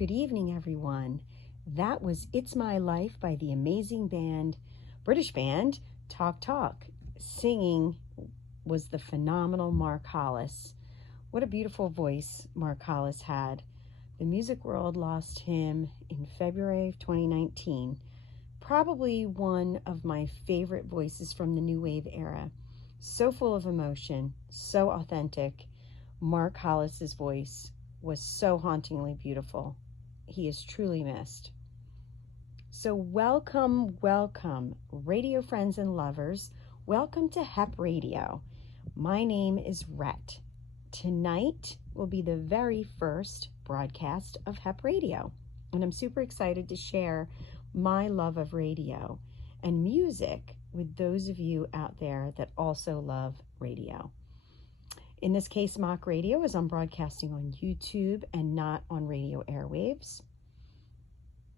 good evening, everyone. That was It's My Life by the amazing British band, Talk Talk. Singing was the phenomenal Mark Hollis. What a beautiful voice Mark Hollis had. The music world lost him in February of 2019. Probably one of my favorite voices from the New Wave era. So full of emotion, so authentic. Mark Hollis's voice was so hauntingly beautiful. He is truly missed. So welcome, radio friends and lovers. Welcome to HEP Radio. My name is Rhett. Tonight will be the very first broadcast of HEP Radio, and I'm super excited to share my love of radio and music with those of you out there that also love radio. In this case, mock radio, as I'm broadcasting on YouTube and not on radio airwaves.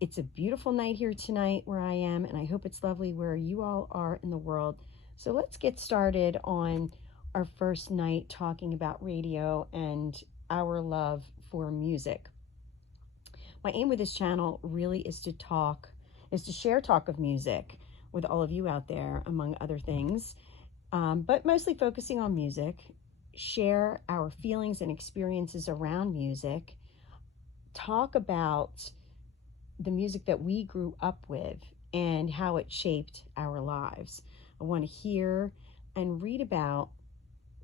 It's a beautiful night here tonight where I am, and I hope it's lovely where you all are in the world. So let's get started on our first night talking about radio and our love for music. My aim with this channel really is to share talk of music with all of you out there, among other things, but mostly focusing on music, share our feelings and experiences around music, talk about the music that we grew up with and how it shaped our lives. I want to hear and read about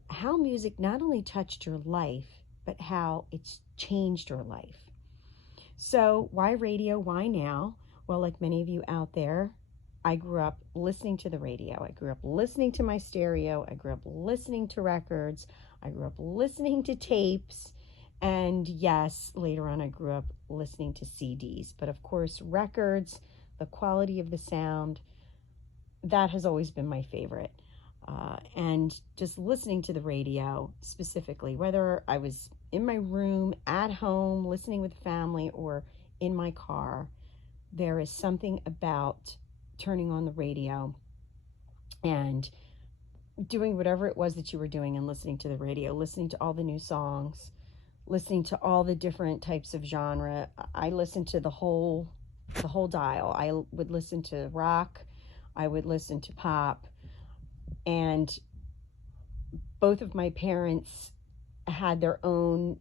how music not only touched your life, but how it's changed your life. So why radio? Why now? Well, like many of you out there, I grew up listening to the radio. I grew up listening to my stereo. I grew up listening to records. I grew up listening to tapes. And yes, later on I grew up listening to CDs. But of course, records, the quality of the sound, that has always been my favorite. And just listening to the radio specifically, whether I was in my room, at home, listening with family, or in my car, there is something about turning on the radio and doing whatever it was that you were doing and listening to the radio, listening to all the new songs, listening to all the different types of genre. I listened to the whole dial. I would listen to rock, I would listen to pop, and both of my parents had their own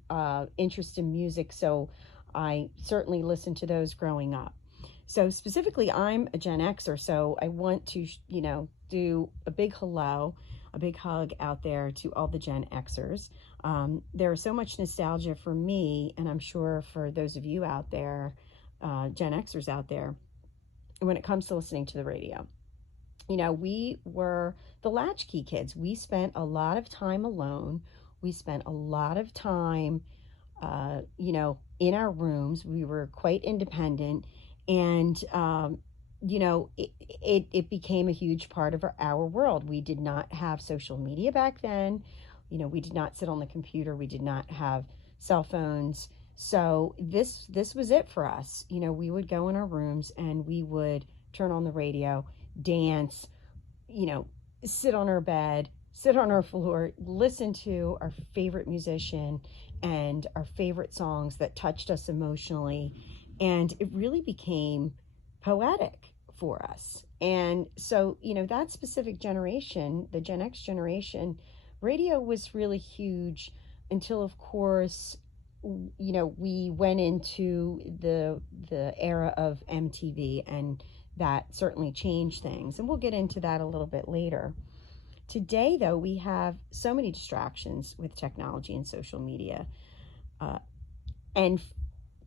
interest in music, so I certainly listened to those growing up. So specifically, I'm a Gen Xer, so I want to, do a big hello, a big hug out there to all the Gen Xers. There is so much nostalgia for me, and I'm sure for those of you out there, Gen Xers out there, when it comes to listening to the radio. We were the latchkey kids. We spent a lot of time alone. We spent a lot of time, in our rooms. We were quite independent, and it became a huge part of our world. We did not have social media back then. We did not sit on the computer. We did not have cell phones. So this was it for us. We would go in our rooms and we would turn on the radio, dance, sit on our bed, sit on our floor, listen to our favorite musician and our favorite songs that touched us emotionally. And it really became poetic for us. And so, that specific generation, the Gen X generation, radio was really huge until, of course, we went into the era of MTV, and that certainly changed things. And we'll get into that a little bit later. Today, though, we have so many distractions with technology and social media. And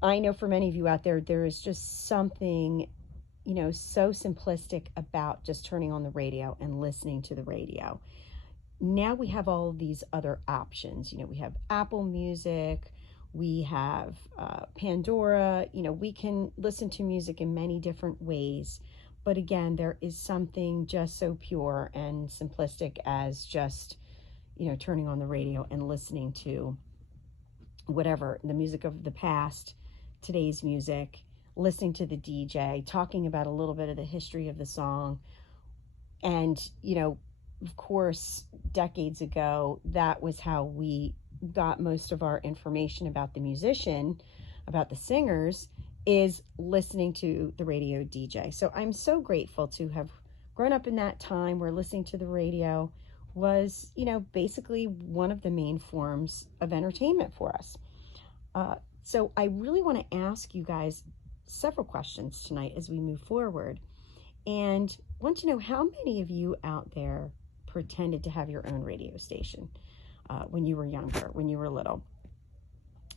I know for many of you out there, there is just something, so simplistic about just turning on the radio and listening to the radio. Now we have all of these other options. We have Apple Music, we have Pandora. We can listen to music in many different ways. But again, there is something just so pure and simplistic as just, turning on the radio and listening to whatever, the music of the past, today's music, listening to the DJ, talking about a little bit of the history of the song. And, of course, decades ago, that was how we got most of our information about the musician about the singers is listening to the radio DJ. So I'm so grateful to have grown up in that time where listening to the radio was, basically one of the main forms of entertainment for us. So I really want to ask you guys several questions tonight as we move forward. And want to know how many of you out there pretended to have your own radio station when you were younger, when you were little.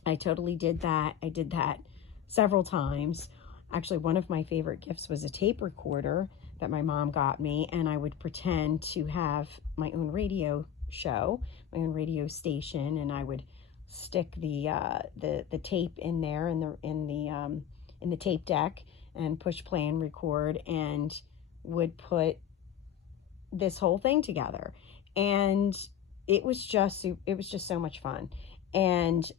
I totally did that. I did that several times. Actually, one of my favorite gifts was a tape recorder that my mom got me, and I would pretend to have my own radio show, my own radio station, and I would stick the tape in there in the tape deck and push play and record, and would put this whole thing together. And it was just so much fun. And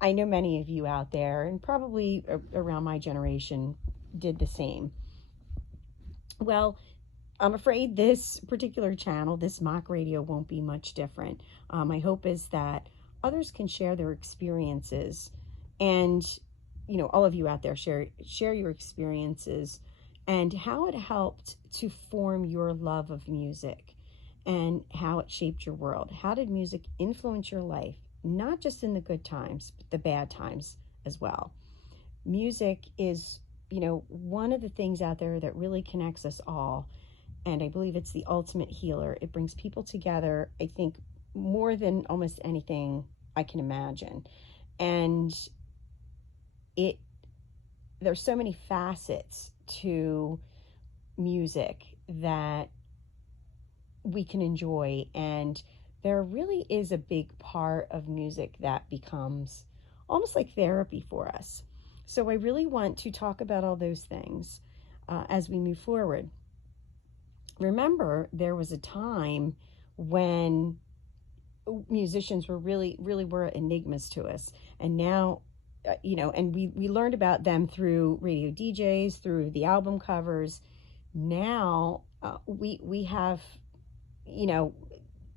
I know many of you out there, and probably around my generation, did the same. Well, I'm afraid this particular channel, this mock radio, won't be much different. My hope is that others can share their experiences, and all of you out there share your experiences and how it helped to form your love of music and how it shaped your world. How did music influence your life, not just in the good times, but the bad times as well? Music is, one of the things out there that really connects us all, and I believe it's the ultimate healer. It brings people together, I think, more than almost anything I can imagine. And there's so many facets to music that we can enjoy, and there really is a big part of music that becomes almost like therapy for us. So I really want to talk about all those things as we move forward. Remember, there was a time when musicians were really were enigmas to us, and now and we learned about them through radio DJs, through the album covers. Now we have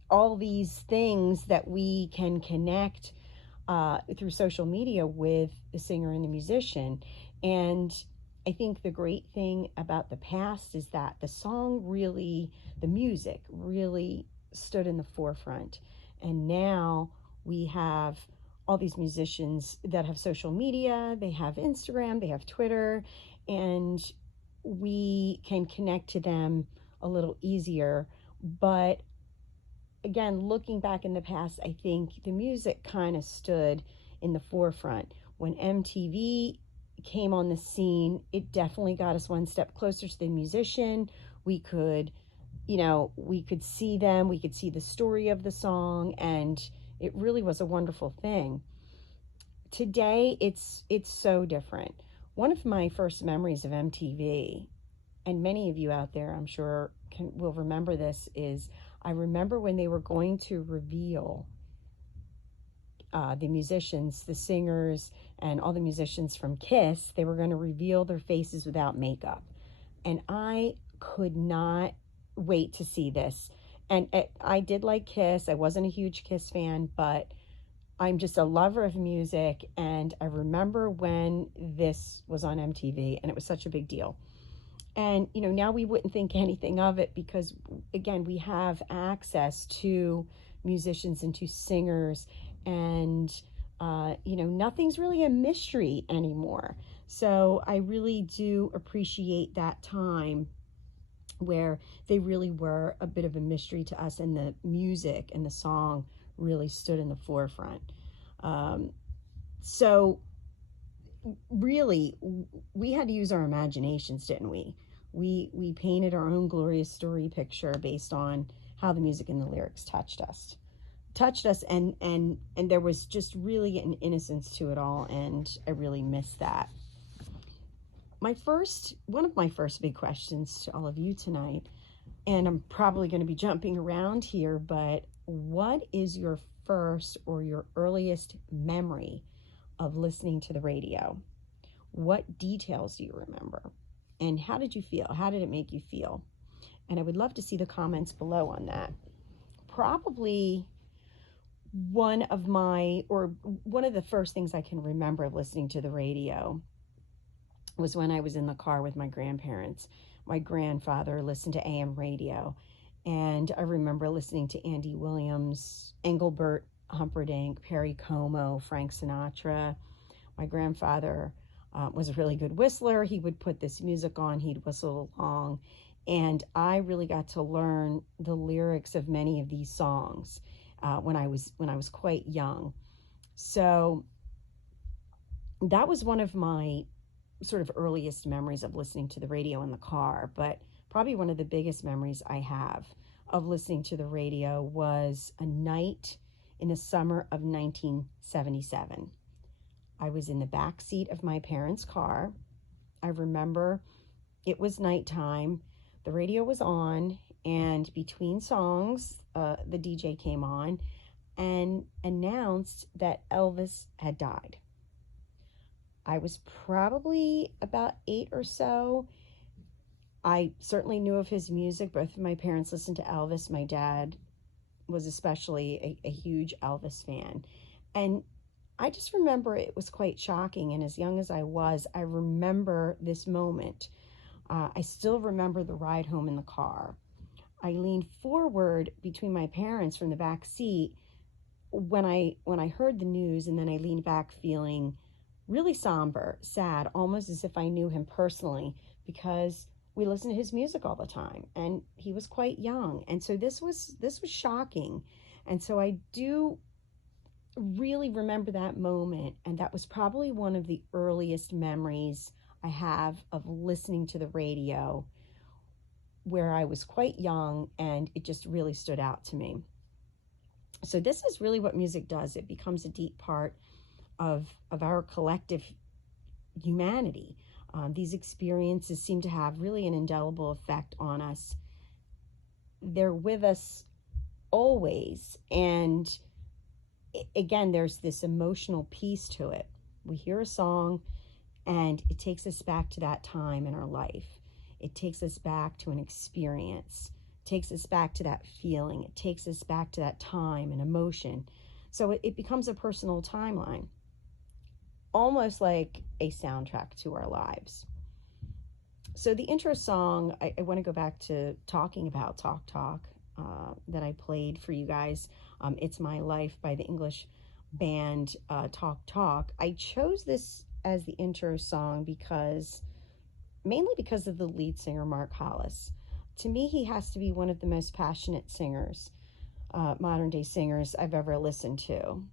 all these things that we can connect through social media with the singer and the musician. And I think the great thing about the past is that the music really stood in the forefront. And now we have all these musicians that have social media, they have Instagram, they have Twitter, and we can connect to them a little easier. But again, looking back in the past, I think the music kind of stood in the forefront. When MTV came on the scene, it definitely got us one step closer to the musician. We could see them, we could see the story of the song, and it really was a wonderful thing. Today, it's so different. One of my first memories of MTV, and many of you out there, I'm sure, will remember this, is I remember when they were going to reveal the musicians, the singers, and all the musicians from Kiss. They were going to reveal their faces without makeup. And I could not wait to see this. And I did like Kiss. I wasn't a huge Kiss fan, but I'm just a lover of music. And I remember when this was on MTV, and it was such a big deal. And, now we wouldn't think anything of it because, again, we have access to musicians and to singers, and, nothing's really a mystery anymore. So I really do appreciate that time where they really were a bit of a mystery to us, and the music and the song really stood in the forefront. So really, we had to use our imaginations, didn't we? We painted our own glorious story picture based on how the music and the lyrics touched us, and there was just really an innocence to it all, and I really miss that. One of my first big questions to all of you tonight, and I'm probably going to be jumping around here, but what is your first or your earliest memory of listening to the radio? What details do you remember? And how did you feel? How did it make you feel? And I would love to see the comments below on that. Probably one of the first things I can remember of listening to the radio was when I was in the car with my grandparents. My grandfather listened to AM radio, and I remember listening to Andy Williams, Engelbert Humperdinck, Perry Como, Frank Sinatra. My grandfather was a really good whistler. He would put this music on, he'd whistle along, and I really got to learn the lyrics of many of these songs when I was quite young. So that was one of my sort of earliest memories of listening to the radio in the car, but probably one of the biggest memories I have of listening to the radio was a night in the summer of 1977. I was in the back seat of my parents' car. I remember it was nighttime. The radio was on, and between songs, the DJ came on and announced that Elvis had died. I was probably about 8 or so. I certainly knew of his music. Both of my parents listened to Elvis. My dad was especially a huge Elvis fan. And I just remember it was quite shocking. And as young as I was, I remember this moment. I still remember the ride home in the car. I leaned forward between my parents from the back seat when I heard the news, and then I leaned back feeling really somber, sad, almost as if I knew him personally, because we listened to his music all the time, and he was quite young. And so this was shocking. And so I do really remember that moment, and that was probably one of the earliest memories I have of listening to the radio, where I was quite young, and it just really stood out to me. So this is really what music does. It becomes a deep part of our collective humanity. These experiences seem to have really an indelible effect on us. They're with us always, and again, there's this emotional piece to it. We hear a song, and it takes us back to that time in our life. It takes us back to an experience. It takes us back to that feeling. It takes us back to that time and emotion. So it becomes a personal timeline, almost like a soundtrack to our lives. So the intro song, I want to go back to talking about Talk Talk that I played for you guys. It's My Life by the English band Talk Talk. I chose this as the intro song mainly because of the lead singer, Mark Hollis. To me, he has to be one of the most passionate singers, modern day singers I've ever listened to.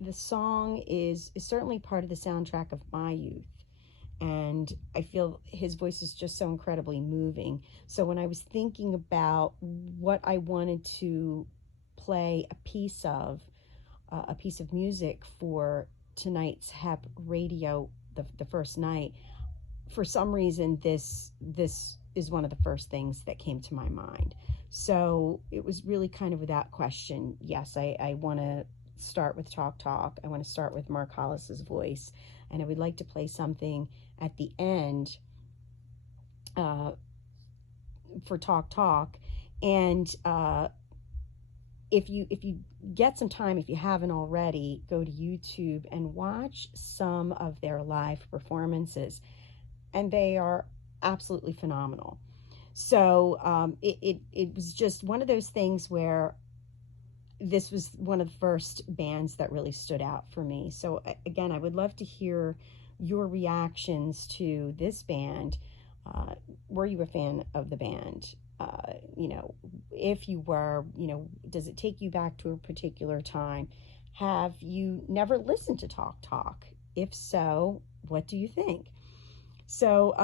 The song is certainly part of the soundtrack of my youth, and I feel his voice is just so incredibly moving. So when I was thinking about what I wanted to play a piece of music for tonight's HEP radio, the first night, for some reason this is one of the first things that came to my mind. So it was really kind of without question, yes, I want to start with Talk Talk. I want to start with Mark Hollis's voice, and I would like to play something at the end for Talk Talk. And if you get some time, if you haven't already, go to YouTube and watch some of their live performances, and they are absolutely phenomenal. So it was just one of those things where this was one of the first bands that really stood out for me. So again, I would love to hear your reactions to this band. Were you a fan of the band? If you were, does it take you back to a particular time? Have you never listened to Talk Talk? If so, what do you think? So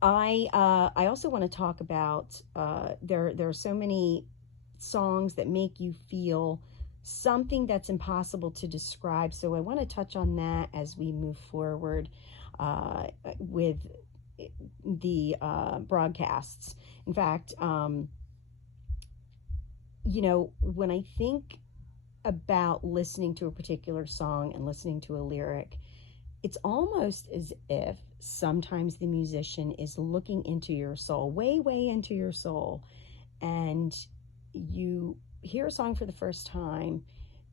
I also want to talk about there are so many songs that make you feel something that's impossible to describe. So I want to touch on that as we move forward with the broadcasts. In fact, when I think about listening to a particular song and listening to a lyric, it's almost as if sometimes the musician is looking into your soul, way, way into your soul, and you hear a song for the first time,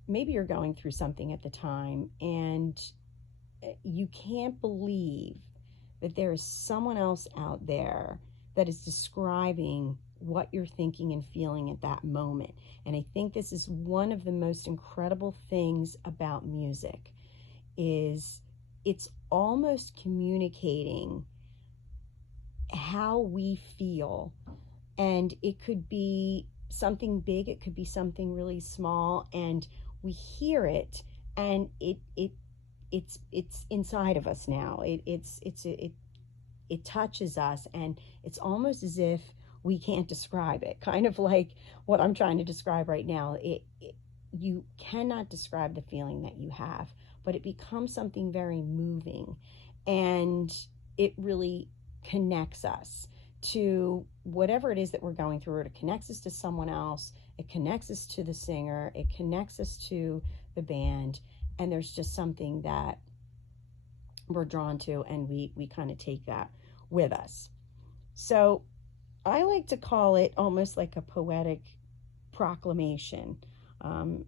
maybe you're going through something at the time, and you can't believe that there is someone else out there that is describing what you're thinking and feeling at that moment. And I think this is one of the most incredible things about music, is it's almost communicating how we feel. And it could be something big, it could be something really small, and we hear it, and it's inside of us now. It touches us, and it's almost as if we can't describe it. Kind of like what I'm trying to describe right now. You cannot describe the feeling that you have, but it becomes something very moving, and it really connects us to whatever it is that we're going through. It connects us to someone else, it connects us to the singer, it connects us to the band, and there's just something that we're drawn to, and we kind of take that with us. So I like to call it almost like a poetic proclamation.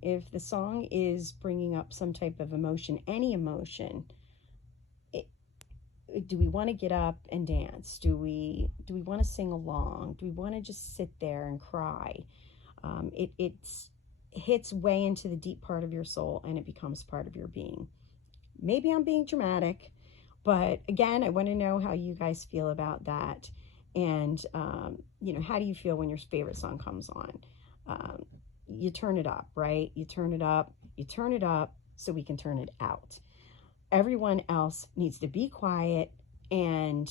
If the song is bringing up some type of emotion, any emotion, do we want to get up and dance? Do we want to sing along? Do we want to just sit there and cry? It hits way into the deep part of your soul, and it becomes part of your being. Maybe I'm being dramatic, but again, I want to know how you guys feel about that. And, how do you feel when your favorite song comes on? You turn it up, right? You turn it up so we can turn it out. Everyone else needs to be quiet. And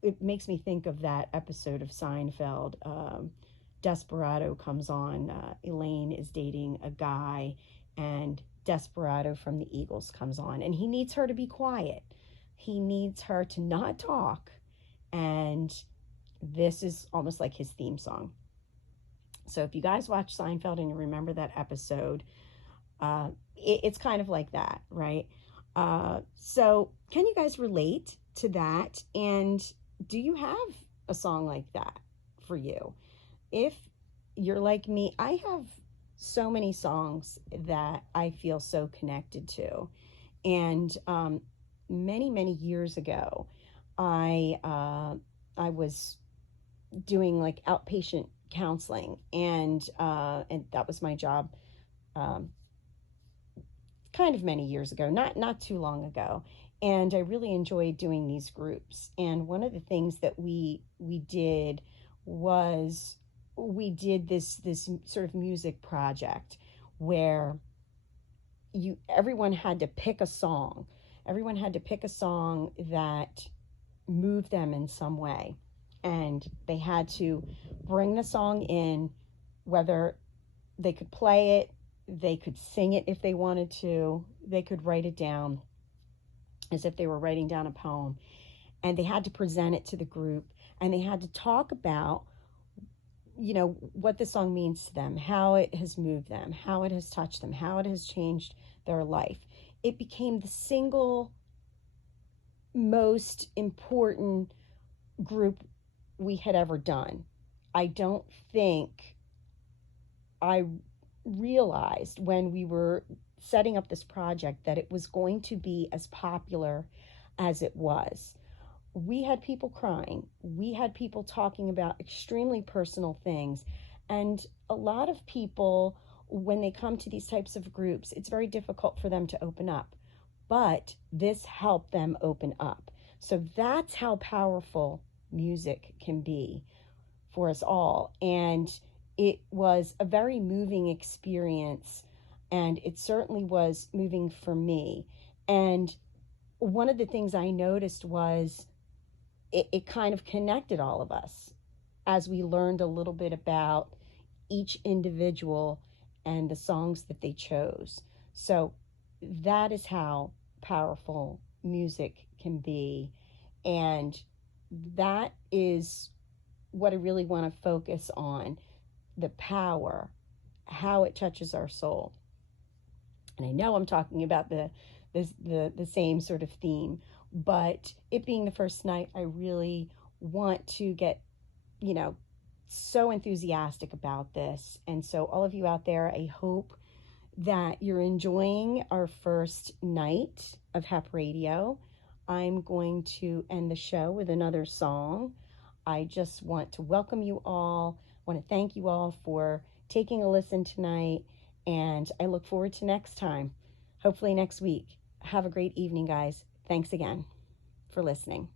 it makes me think of that episode of Seinfeld. Desperado comes on. Elaine is dating a guy, and Desperado from the Eagles comes on, and he needs her to be quiet. He needs her to not talk. And this is almost like his theme song. So if you guys watch Seinfeld and you remember that episode, it's kind of like that, right? So can you guys relate to that? And do you have a song like that for you? If you're like me, I have so many songs that I feel so connected to. And many years ago, I was doing like outpatient counseling, and that was my job. Kind of many years ago, not too long ago, and I really enjoyed doing these groups. And one of the things that we did was we did this sort of music project where everyone had to pick a song. Everyone had to pick a song that moved them in some way, and they had to bring the song in, whether they could play it, they could sing it if they wanted to, they could write it down as if they were writing down a poem, and they had to present it to the group, and they had to talk about what the song means to them, how it has moved them, how it has touched them, how it has changed their life. It became the single most important group we had ever done. I don't think I realized when we were setting up this project that it was going to be as popular as it was. We had people crying. We had people talking about extremely personal things. And a lot of people, when they come to these types of groups, it's very difficult for them to open up. But this helped them open up. So that's how powerful music can be for us all. And it was a very moving experience, and it certainly was moving for me. And one of the things I noticed was it kind of connected all of us as we learned a little bit about each individual and the songs that they chose. So that is how powerful music can be. And that is what I really want to focus on, the power, how it touches our soul. And I know I'm talking about the same sort of theme, but it being the first night, I really want to get, so enthusiastic about this. And so all of you out there, I hope that you're enjoying our first night of HEP Radio. I'm going to end the show with another song. I just want to welcome you all. I want to thank you all for taking a listen tonight, and I look forward to next time, hopefully next week. Have a great evening, guys. Thanks again for listening.